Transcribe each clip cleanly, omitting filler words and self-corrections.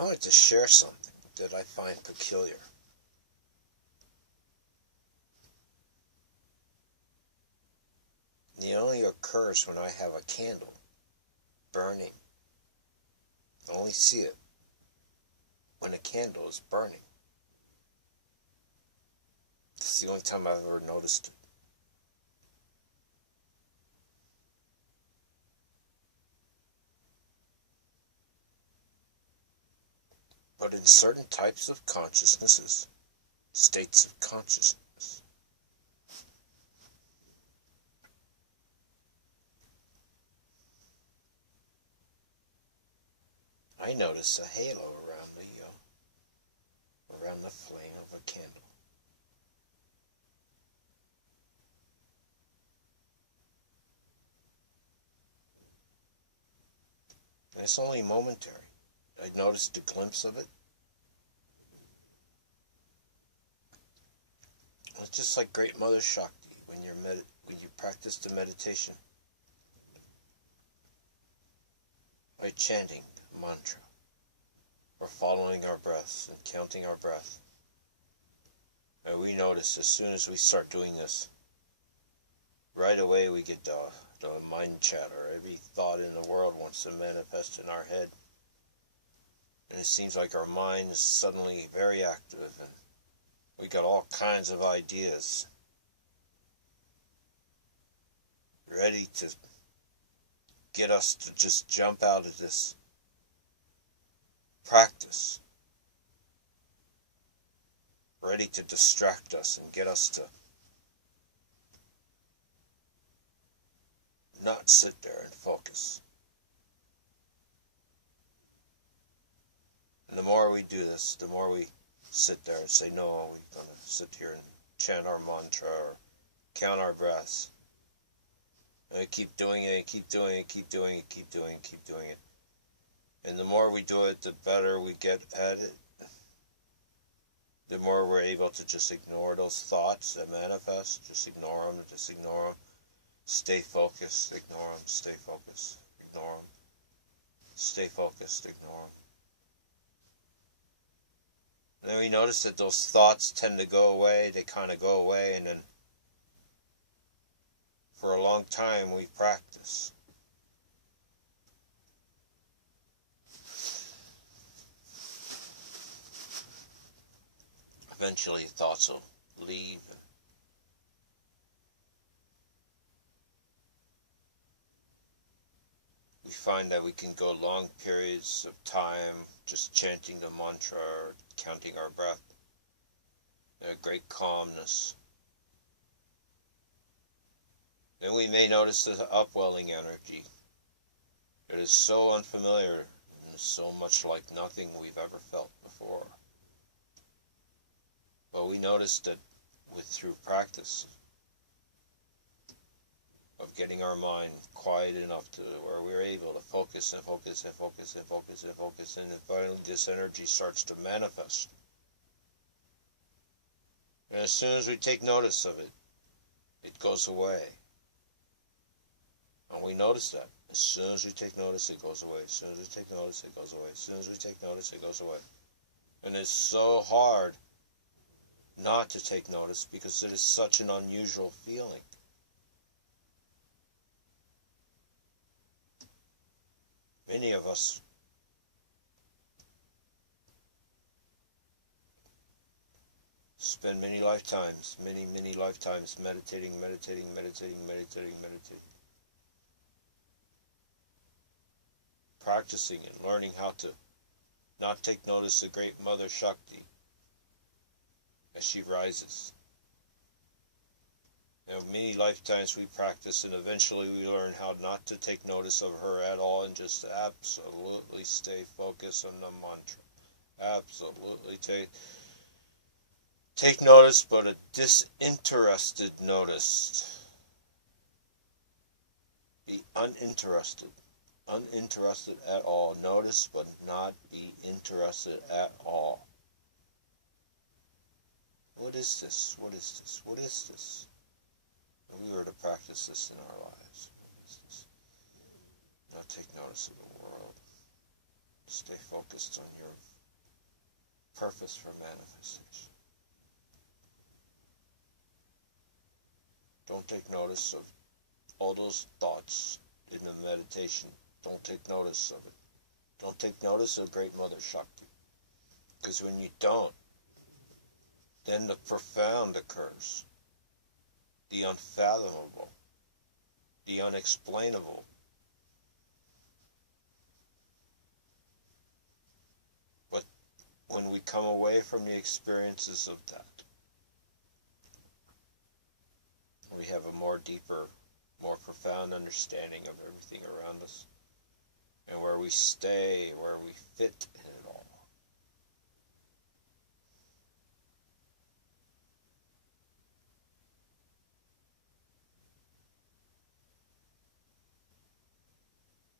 I wanted to share something that I find peculiar. It only occurs when I have a candle burning. I only see it when a candle is burning. It's the only time I've ever noticed it. But in certain types of consciousnesses, states of consciousness, I notice a halo around the flame of a candle. And it's only momentary. I noticed a glimpse of it. It's just like Great Mother Shakti when you practice the meditation by chanting a mantra or following our breaths and counting our breath. And we notice as soon as we start doing this, right away we get the mind chatter. Every thought in the world wants to manifest in our head. And it seems like our mind is suddenly very active and we got all kinds of ideas ready to get us to just jump out of this practice, ready to distract us and get us to not sit there and focus. And the more we do this, the more we sit there and say, no, we're going to sit here and chant our mantra or count our breaths. And we keep doing it, keep doing it, keep doing it, keep doing it, keep doing it. And the more we do it, the better we get at it. The more we're able to just ignore those thoughts that manifest. Just ignore them, just ignore them. Stay focused, ignore them, stay focused, ignore them. Stay focused, ignore them. And then we notice that those thoughts tend to go away, they kind of go away, and then for a long time we practice. Eventually thoughts will leave. We find that we can go long periods of time just chanting the mantra or counting our breath. A great calmness. Then we may notice the upwelling energy. It is so unfamiliar and so much like nothing we've ever felt before. But we noticed that through practice of getting our mind quiet enough to where we're able to focus and focus and focus and focus and focus, and then finally this energy starts to manifest. And as soon as we take notice of it, it goes away. And we notice that. As soon as we take notice, it goes away. As soon as we take notice, it goes away. As soon as we take notice, it goes away. And it's so hard not to take notice because it is such an unusual feeling. Many of us spend many lifetimes meditating, practicing and learning how to not take notice of Great Mother Shakti as she rises. Many lifetimes we practice and eventually we learn how not to take notice of her at all and just absolutely stay focused on the mantra. Absolutely take notice, but a disinterested notice. Be uninterested at all. Notice, but not be interested at all. What is this? What is this? What is this? If we were to practice this in our lives, what is this? Not take notice of the world. Stay focused on your purpose for manifestation. Don't take notice of all those thoughts in the meditation. Don't take notice of it. Don't take notice of Great Mother Shakti. Because when you don't, then the profound occurs. The unfathomable. The unexplainable. But when we come away from the experiences of that, we have a more deeper, more profound understanding of everything around us, and where we stay, where we fit in it all.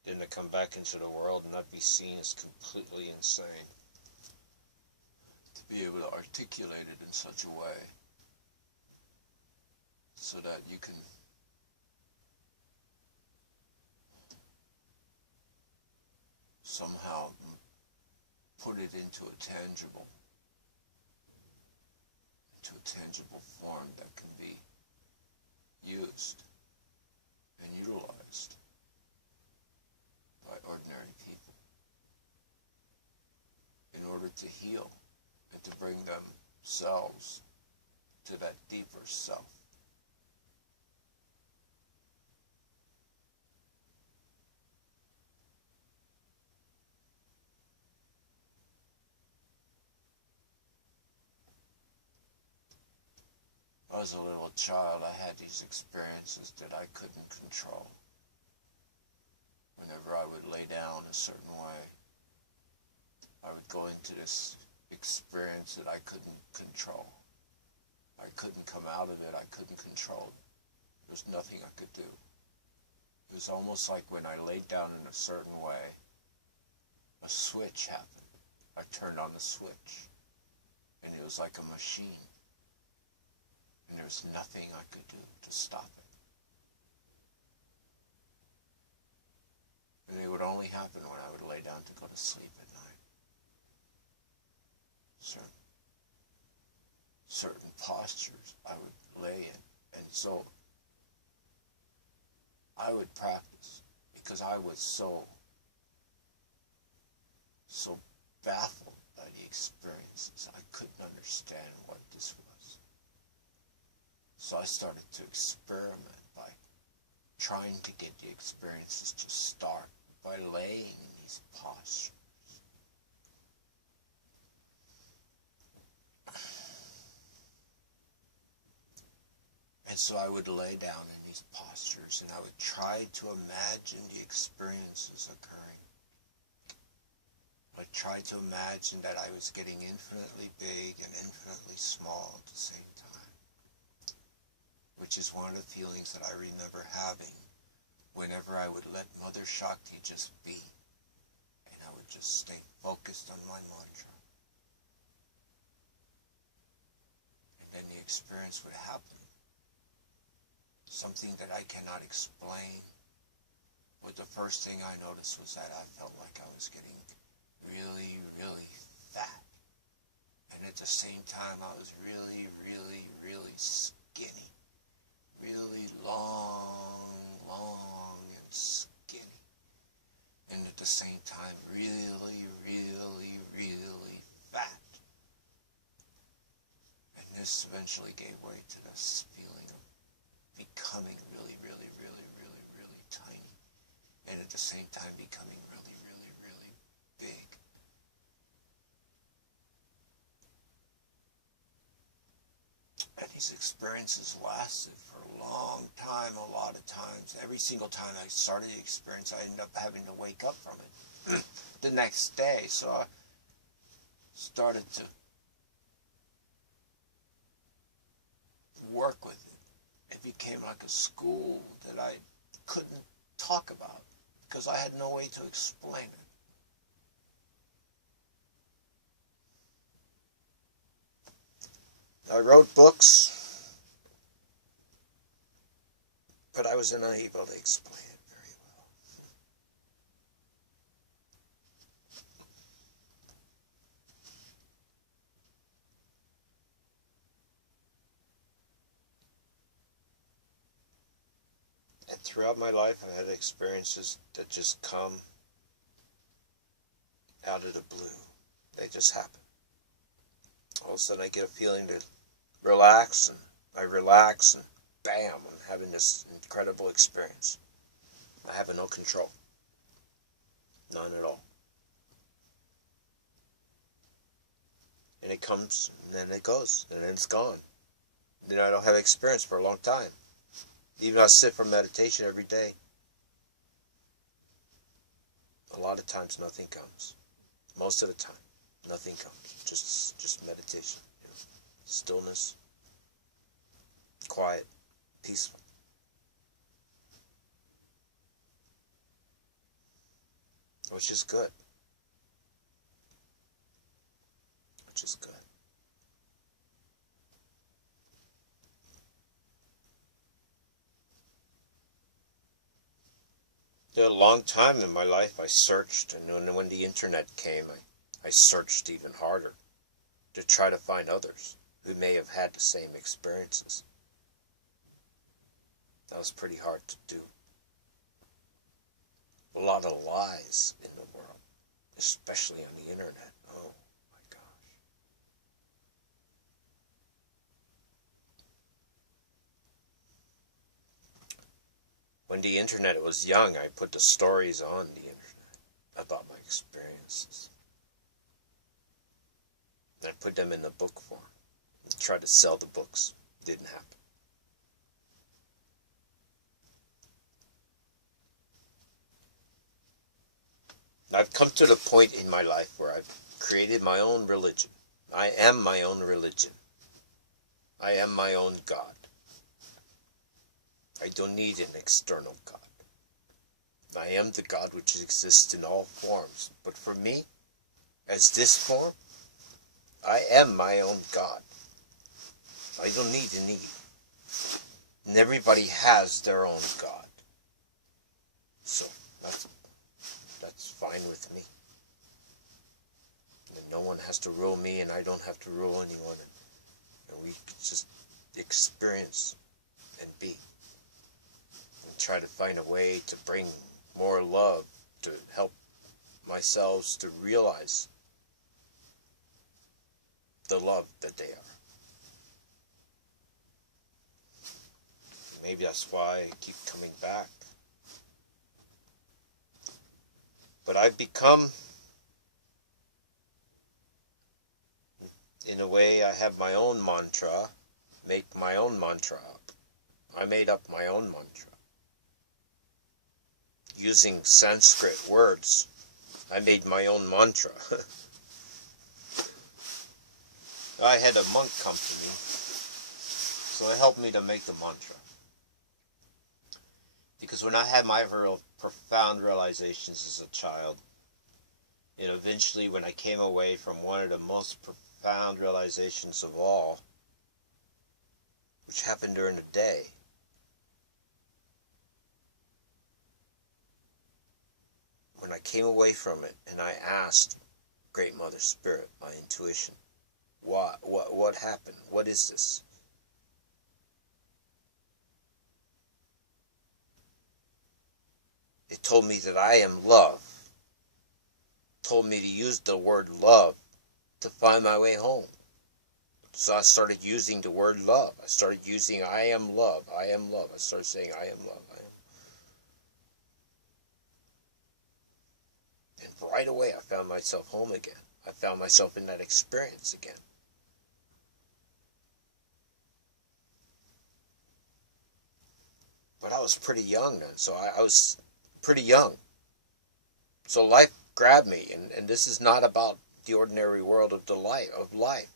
Then to come back into the world and not be seen as completely insane. To be able to articulate it in such a way so that you can somehow put it into a tangible form that can be used and utilized by ordinary people in order to heal and to bring themselves to that deeper self. As a little child, I had these experiences that I couldn't control. Whenever I would lay down a certain way, I would go into this experience that I couldn't control. I couldn't come out of it. I couldn't control it. There was nothing I could do. It was almost like when I laid down in a certain way, a switch happened. I turned on the switch, and it was like a machine. And there was nothing I could do to stop it. And it would only happen when I would lay down to go to sleep at night. Certain postures I would lay in. And so I would practice because I was so baffled by the experiences. I couldn't understand what this was. So I started to experiment by trying to get the experiences to start by laying in these postures. And so I would lay down in these postures and I would try to imagine the experiences occurring. I tried to imagine that I was getting infinitely big and infinitely small at the same time. Which is one of the feelings that I remember having whenever I would let Mother Shakti just be. And I would just stay focused on my mantra. And then the experience would happen. Something that I cannot explain. But the first thing I noticed was that I felt like I was getting really, really fat. And at the same time, I was really, really, really skinny. Really long and skinny. And at the same time, really, really, really fat. And this eventually gave way to this feeling of becoming really, really, really, really, really tiny. And at the same time, becoming really, really, really big. And these experiences lasted for a long time, a lot of times. Every single time I started the experience, I ended up having to wake up from it the next day. So I started to work with it. It became like a school that I couldn't talk about because I had no way to explain it. I wrote books, but I was unable to explain it very well. throughout my life, I've had experiences that just come out of the blue. They just happen. All of a sudden I get a feeling to relax, and I relax, and bam, I'm having this incredible experience. I have no control. None at all. And it comes, and then it goes, and then it's gone. Then I don't have experience for a long time. Even if I sit for meditation every day, a lot of times nothing comes. Most of the time, nothing comes. Just meditation. Stillness. Quiet. Peaceful. Which is good. Which is good. A long time in my life I searched, and when the internet came, I searched even harder to try to find others who may have had the same experiences. That was pretty hard to do. A lot of lies in the world, especially on the internet. Oh my gosh. When the internet was young, I put the stories on the internet about my experiences. And I put them in the book form. And tried to sell the books. Didn't happen. I've come to the point in my life where I've created my own religion. I am my own religion. I am my own God. I don't need an external God. I am the God which exists in all forms. But for me, as this form, I am my own God. I don't need any. And everybody has their own God. So that's fine with me. And no one has to rule me, and I don't have to rule anyone. And we just experience and be. And try to find a way to bring more love, to help myself to realize the love that they are. Maybe that's why I keep coming back. But I've become, in a way, I have my own mantra, make my own mantra up. I made up my own mantra. Using Sanskrit words, I made my own mantra. I had a monk come to me, so it helped me to make the mantra. Because when I had my real profound realizations as a child, and eventually when I came away from one of the most profound realizations of all, which happened during the day, when I came away from it and I asked Great Mother Spirit, my intuition, what happened? What is this? It told me that I am love. It told me to use the word love to find my way home. So I started using the word love. I started using I am love. I am love. I started saying I am love. I am. And right away I found myself home again. I found myself in that experience again. But I was pretty young then, so I was pretty young. So life grabbed me, and this is not about the ordinary world of life.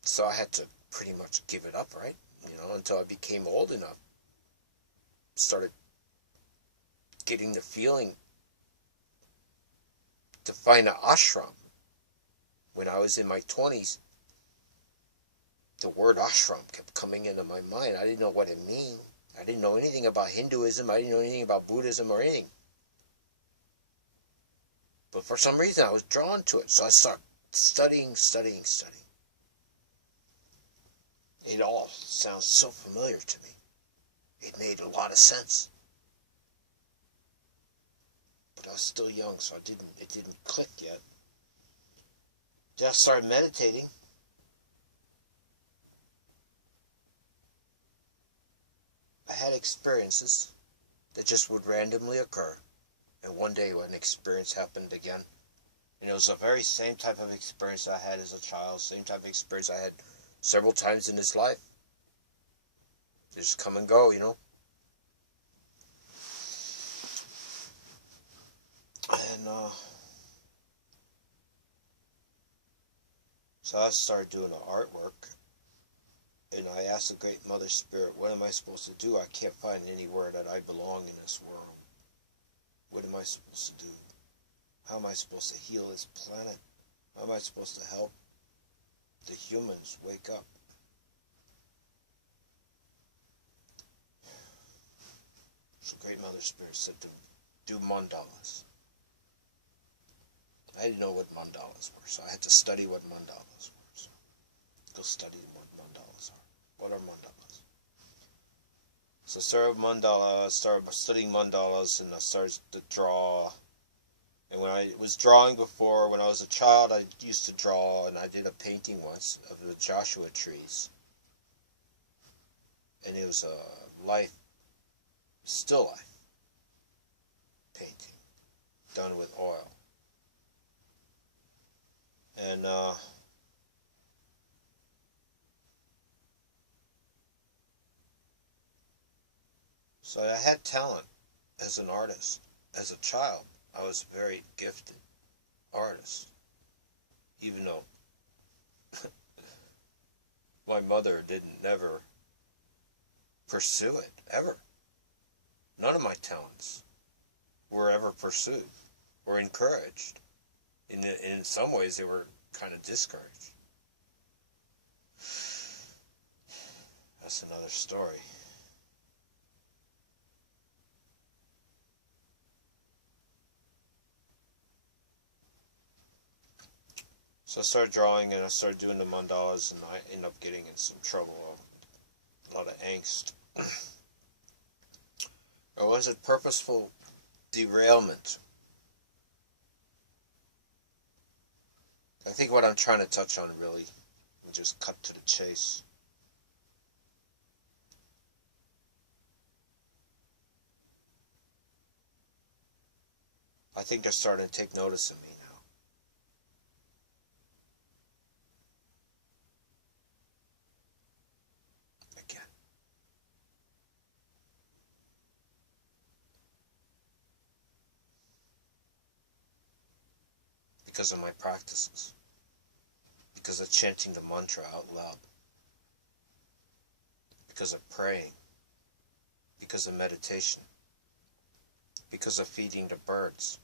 So I had to pretty much give it up, right? Until I became old enough. Started getting the feeling to find an ashram. When I was in my 20s, the word ashram kept coming into my mind. I didn't know what it meant. I didn't know anything about Hinduism. I didn't know anything about Buddhism or anything. But for some reason, I was drawn to it. So I started studying. It all sounds so familiar to me. It made a lot of sense. But I was still young, so it didn't click yet. Then I started meditating. I had experiences that just would randomly occur. And one day an experience happened again. And it was the very same type of experience I had as a child, same type of experience I had several times in this life. Just come and go, you know. And so I started doing the artwork. And I asked the Great Mother Spirit, what am I supposed to do? I can't find anywhere that I belong in this world. What am I supposed to do? How am I supposed to heal this planet? How am I supposed to help the humans wake up? So Great Mother Spirit said to do mandalas. I didn't know what mandalas were, so I had to study what mandalas were. So go study what mandalas are. What are mandalas? So I started studying mandalas, and I started to draw. And when I was drawing before, when I was a child, I used to draw, and I did a painting once of the Joshua trees. And it was a life, still life painting, done with oil. And so I had talent as an artist. As a child, I was a very gifted artist, even though my mother didn't never pursue it, ever. None of my talents were ever pursued or encouraged. In some ways, they were kind of discouraged. That's another story. So I started drawing, and I started doing the mandalas, and I ended up getting in some trouble, a lot of angst. Or was it purposeful derailment? I think what I'm trying to touch on, really, and just cut to the chase. I think they're starting to take notice of me now. Again. Because of my practices. Because of chanting the mantra out loud. Because of praying. Because of meditation. Because of feeding the birds.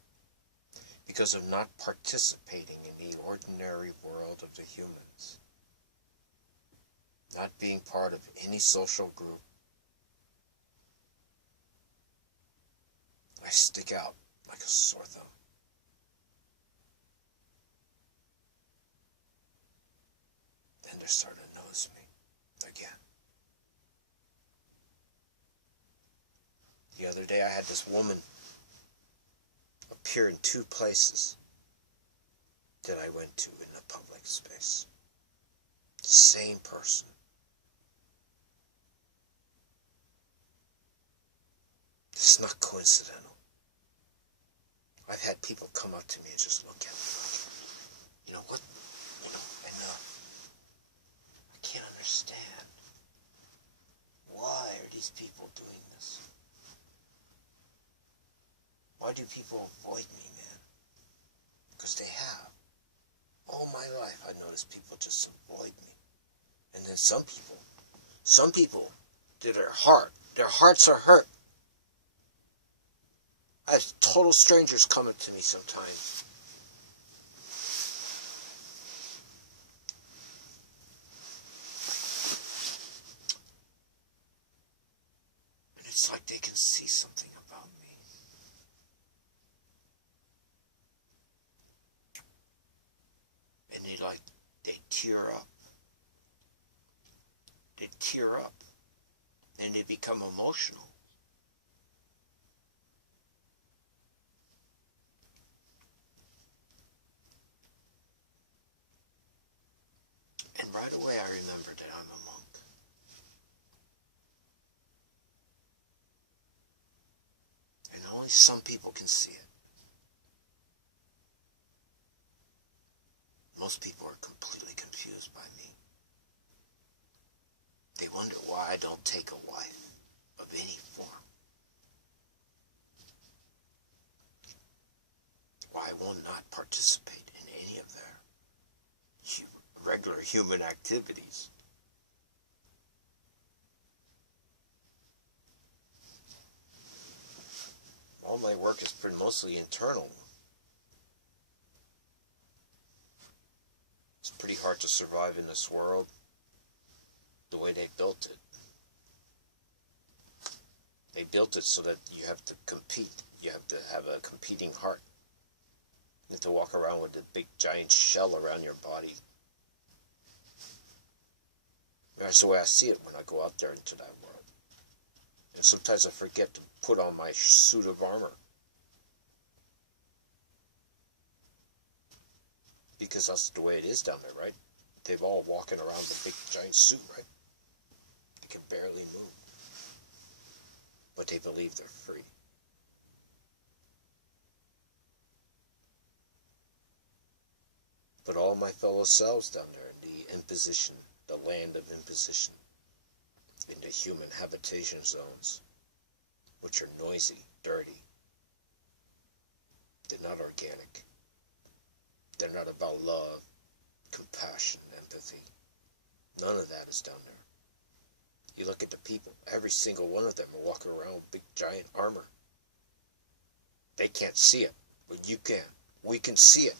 Because of not participating in the ordinary world of the humans. Not being part of any social group. I stick out like a sore thumb. And they're starting to notice me again. The other day I had this woman appear in 2 places that I went to in the public space. Same person. It's not coincidental. I've had people come up to me and just look at me like, you know what? You know, and I can't understand. Why are these people doing this? Why do people avoid me, man? Because they have. All my life I noticed people just avoid me. And then some people, their hearts are hurt. I have total strangers coming to me sometimes. And it's like they can see something about me. And they tear up. tear up and they become emotional. And right away I remember that I'm a monk. And only some people can see it. Most people are completely confused by me. They wonder why I don't take a wife of any form. Why I will not participate in any of their regular human activities. All my work is mostly internal. It's pretty hard to survive in this world the way they built it. They built it so that you have to compete. You have to have a competing heart. You have to walk around with a big giant shell around your body. That's the way I see it when I go out there into that world. And sometimes I forget to put on my suit of armor. Because that's the way it is down there, right? They're all walking around with a big giant suit, right? They can barely move. But they believe they're free. But all my fellow selves down there in the imposition, the land of imposition, in the human habitation zones, which are noisy, dirty, they're not organic. They're not about love, compassion, empathy. None of that is down there. You look at the people, every single one of them are walking around with big giant armor. They can't see it, but you can. We can see it.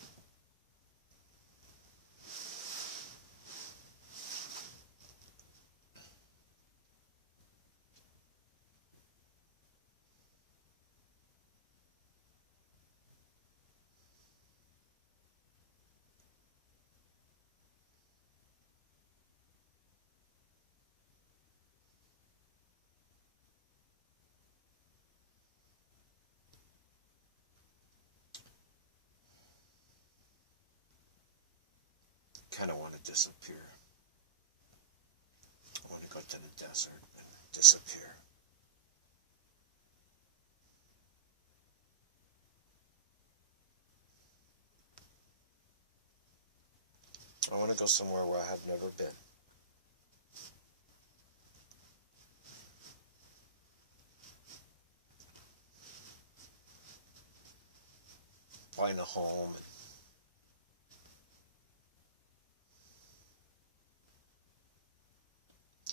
Kind of want to disappear. I want to go to the desert and disappear. I want to go somewhere where I have never been. Find a home and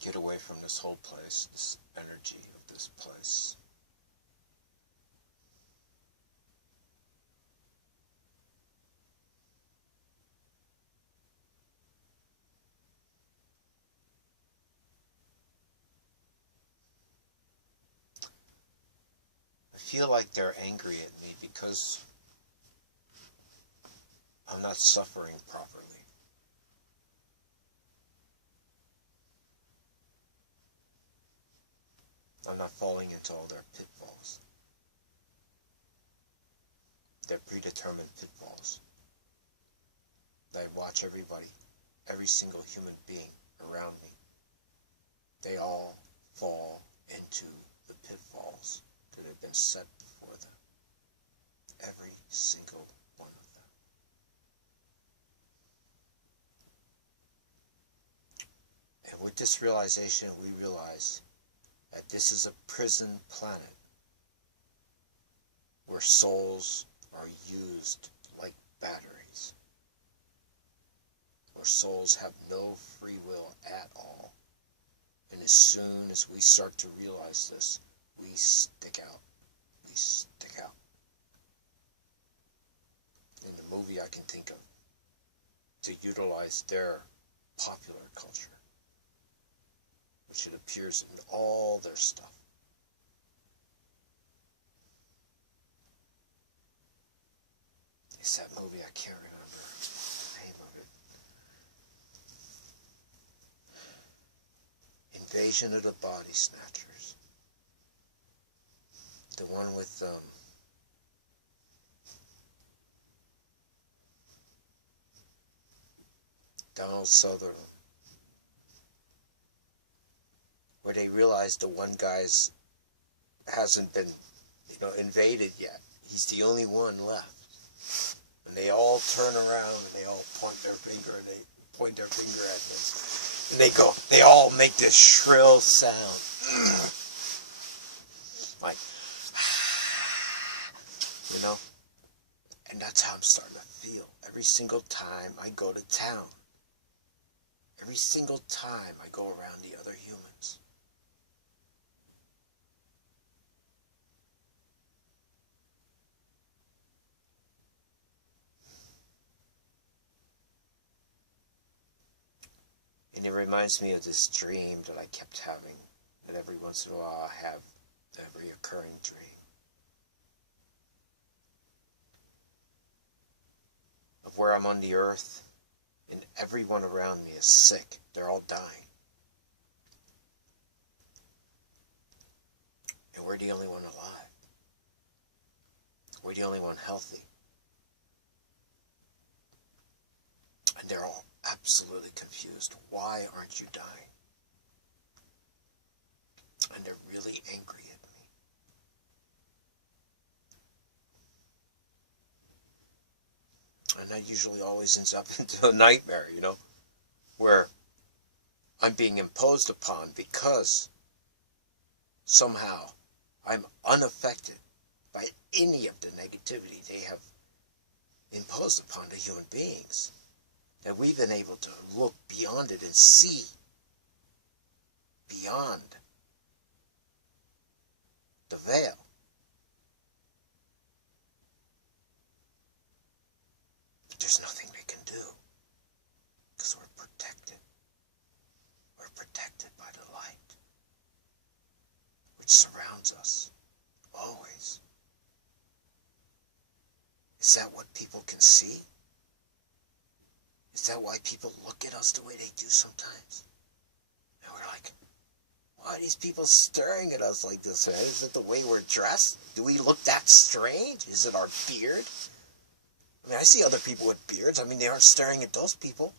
get away from this whole place, this energy of this place. I feel like they're angry at me because I'm not suffering properly. I'm not falling into all their pitfalls. They're predetermined pitfalls. I watch everybody, every single human being around me. They all fall into the pitfalls that have been set before them. Every single one of them. And with this realization, we realize that this is a prison planet where souls are used like batteries, where souls have no free will at all. And as soon as we start to realize this, we stick out. We stick out. In the movie I can think of, to utilize their popular culture, which it appears in all their stuff. It's that movie, I can't remember the name of it. In Invasion of the Body Snatchers. The one with Donald Sutherland, where they realized the one guy's hasn't been, invaded yet. He's the only one left. And they all turn around and they all point their finger at him. And they all make this shrill sound. Like, and that's how I'm starting to feel every single time I go to town. Every single time I go around the other humans. And it reminds me of this dream that I kept having, that every once in a while I have, that reoccurring dream. Of where I'm on the earth, and everyone around me is sick. They're all dying. And we're the only one alive. We're the only one healthy. And they're all absolutely confused. Why aren't you dying? And they're really angry at me. And that usually always ends up into a nightmare, where I'm being imposed upon because somehow I'm unaffected by any of the negativity they have imposed upon the human beings. That we've been able to look beyond it and see beyond the veil. But there's nothing they can do because we're protected. We're protected by the light, which surrounds us always. Is that what people can see? Is that why people look at us the way they do sometimes? And we're like, why are these people staring at us like this? Is it the way we're dressed? Do we look that strange? Is it our beard? I mean, I see other people with beards. I mean, they aren't staring at those people.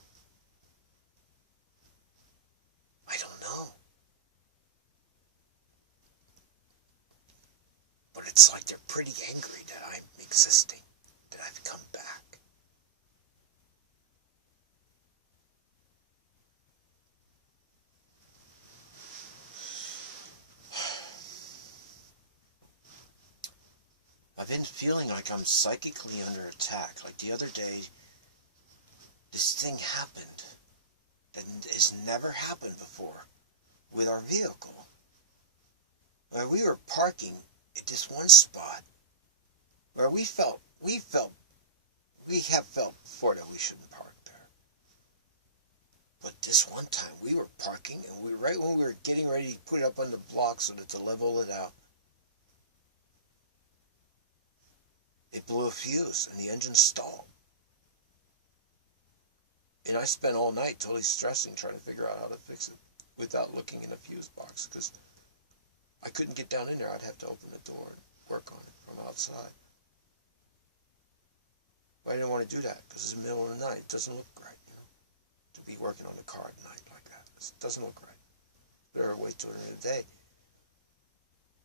I don't know. But it's like they're pretty angry that I'm existing, that I've come back. I've been feeling like I'm psychically under attack. Like the other day, this thing happened that has never happened before with our vehicle. Where we were parking at this one spot where we have felt before that we shouldn't park there. But this one time we were parking, and right when we were getting ready to put it up on the block so that to level it out, it blew a fuse and the engine stalled. And I spent all night totally stressing, trying to figure out how to fix it without looking in a fuse box, because I couldn't get down in there. I'd have to open the door and work on it from outside. But I didn't want to do that because it's the middle of the night. It doesn't look right, to be working on the car at night like that. It doesn't look right. Better wait till the end of the day.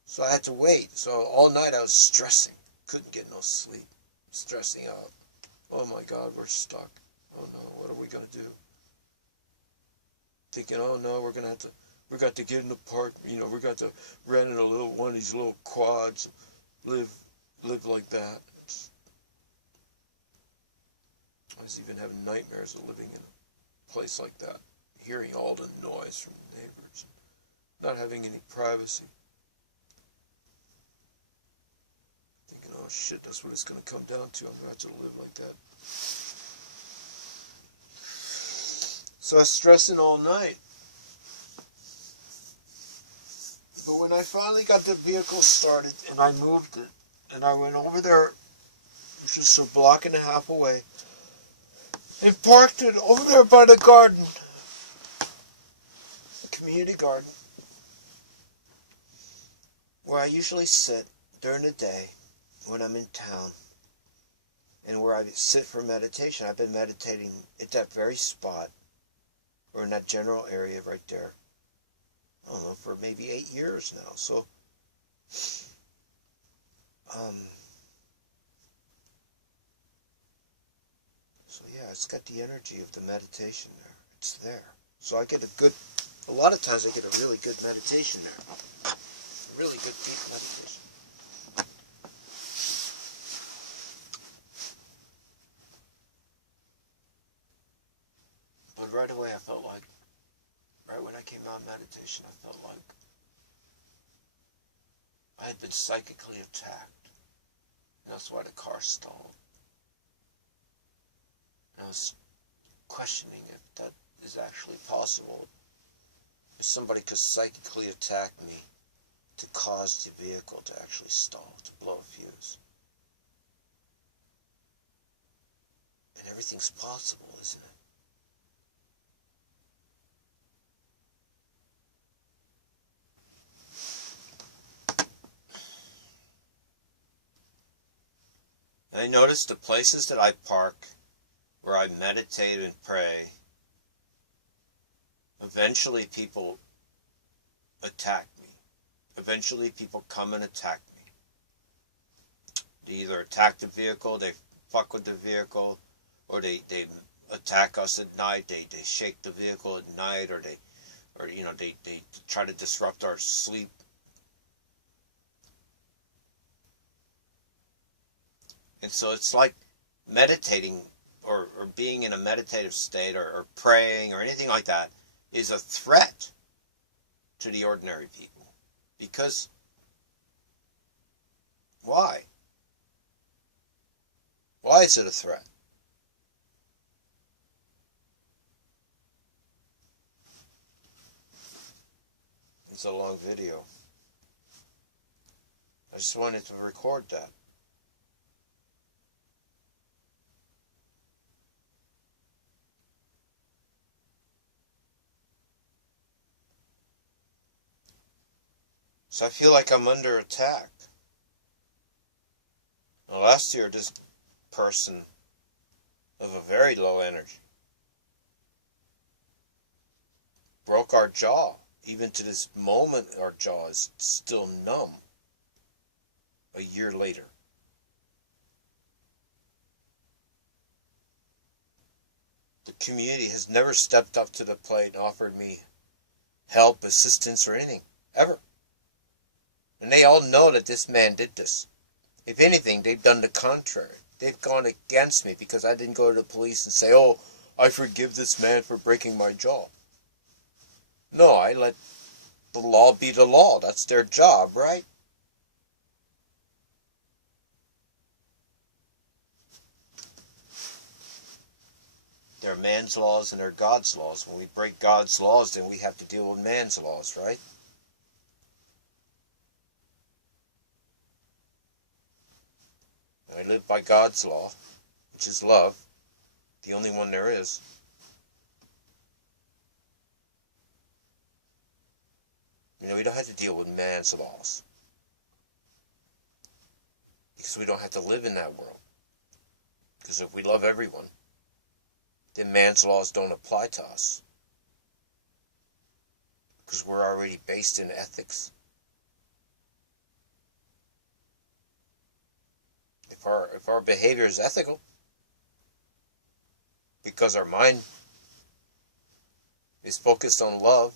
So I had to wait. So all night I was stressing. Couldn't get no sleep. Stressing out. Oh my God, we're stuck. Oh no, what are we going to do? Thinking, oh no, we got to get in the park, we're going to rent in one of these little quads, live like that. I was even having nightmares of living in a place like that, hearing all the noise from the neighbors, not having any privacy. Thinking, oh shit, that's what it's going to come down to. I'm going to have to live like that. So I was stressing all night. But when I finally got the vehicle started and I moved it, and I went over there, which was a block and a half away, and parked it over there by the garden, the community garden, where I usually sit during the day when I'm in town, and where I sit for meditation. I've been meditating at that very spot, or in that general area right there, I don't know, for maybe 8 years now. So, yeah, it's got the energy of the meditation there. It's there. So I get a lot of times I get a really good meditation there. Really good deep meditation. But right away I felt like, right when I came out of meditation, I felt like I had been psychically attacked. And that's why the car stalled. And I was questioning if that is actually possible. If somebody could psychically attack me to cause the vehicle to actually stall, to blow a fuse. And everything's possible, isn't it? I noticed the places that I park, where I meditate and pray, eventually people attack me. Eventually people come and attack me. They either attack the vehicle, they fuck with the vehicle, or they attack us at night, they shake the vehicle at night, or they try to disrupt our sleep. And so it's like meditating or being in a meditative state or praying or anything like that is a threat to the ordinary people. Because why? Why is it a threat? It's a long video. I just wanted to record that. So I feel like I'm under attack. Now, last year, this person of a very low energy broke our jaw. Even to this moment, our jaw is still numb a year later. The community has never stepped up to the plate and offered me help, assistance, or anything, ever. And they all know that this man did this. If anything, they've done the contrary. They've gone against me because I didn't go to the police and say, oh, I forgive this man for breaking my jaw. No, I let the law be the law. That's their job, right? There are man's laws and there are God's laws. When we break God's laws, then we have to deal with man's laws, right? I live by God's law, which is love, the only one there is. You know, we don't have to deal with man's laws, because we don't have to live in that world. Because if we love everyone, then man's laws don't apply to us, because we're already based in ethics. If our behavior is ethical, because our mind is focused on love,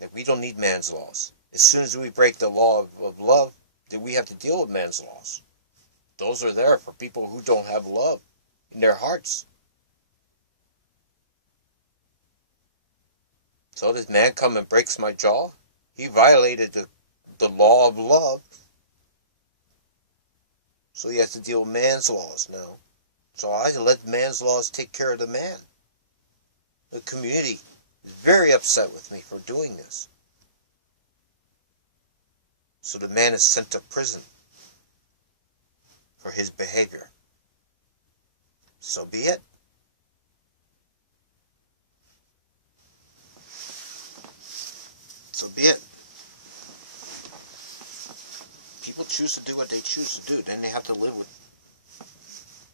then we don't need man's laws. As soon as we break the law of love, then we have to deal with man's laws. Those are there for people who don't have love in their hearts. So this man come and breaks my jaw? He violated the law of love. So he has to deal with man's laws now. So I let man's laws take care of the man. The community is very upset with me for doing this. So the man is sent to prison for his behavior. So be it. So be it. People choose to do what they choose to do. Then they have to live with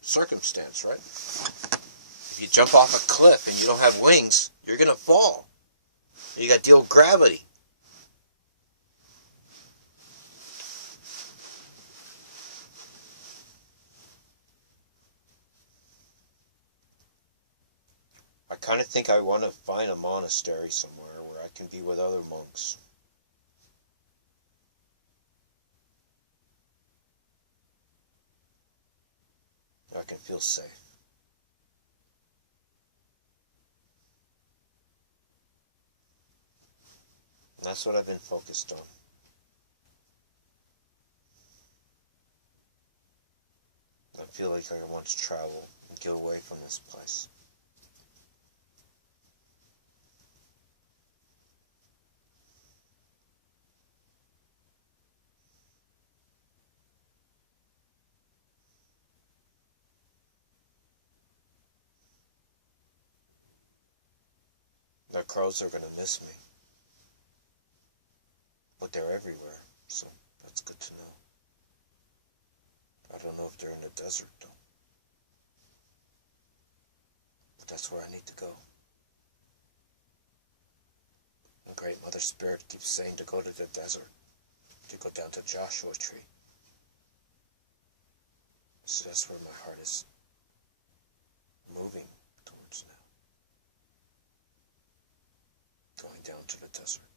circumstance, right? If you jump off a cliff and you don't have wings, you're going to fall. You got to deal with gravity. I kind of think I want to find a monastery somewhere where I can be with other monks. I can feel safe. And that's what I've been focused on. I feel like I want to travel and get away from this place. The crows are going to miss me. But they're everywhere, so that's good to know. I don't know if they're in the desert, though. But that's where I need to go. And Great Mother Spirit keeps saying to go to the desert, to go down to Joshua Tree. So that's where my heart is moving towards now. Going down to the desert.